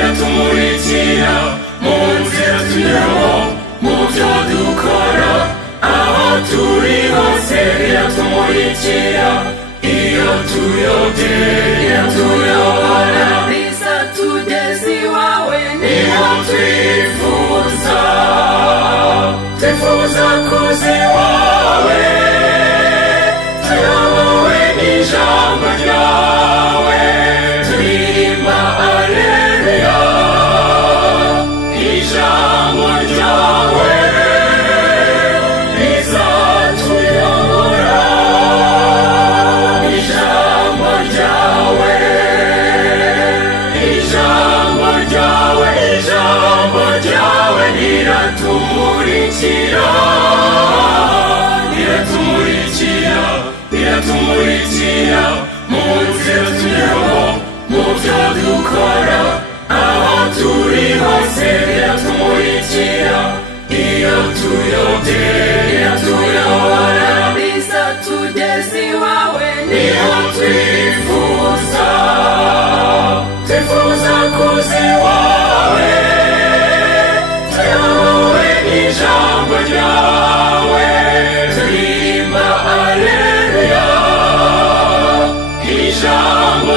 iratumurikira mu nzira tunyuramo, mu byo dukora, aho turi hose iratumurikira. Iyo tuyobye iratuyobora, izatugeza iwawe niho twifuza kuza iwawe, tuyobowe n'ijambo ryawe, turirimba aleluya. Ijambo ryawe rizatuyobora, ijambo ryawe, ijambo ryawe, ijambo ryawe riratumurikira, riratumurikira, riratumurikira mu nzira tunyuramo, mu byo dukora, aho turi hose riratumurikira. Iyo tuyobye iratuyobora, izatugeza iwawe niho twifuza kuza iwawe, tuyobowe n'ijambo ryawe, turirimba aleluya. Ijambo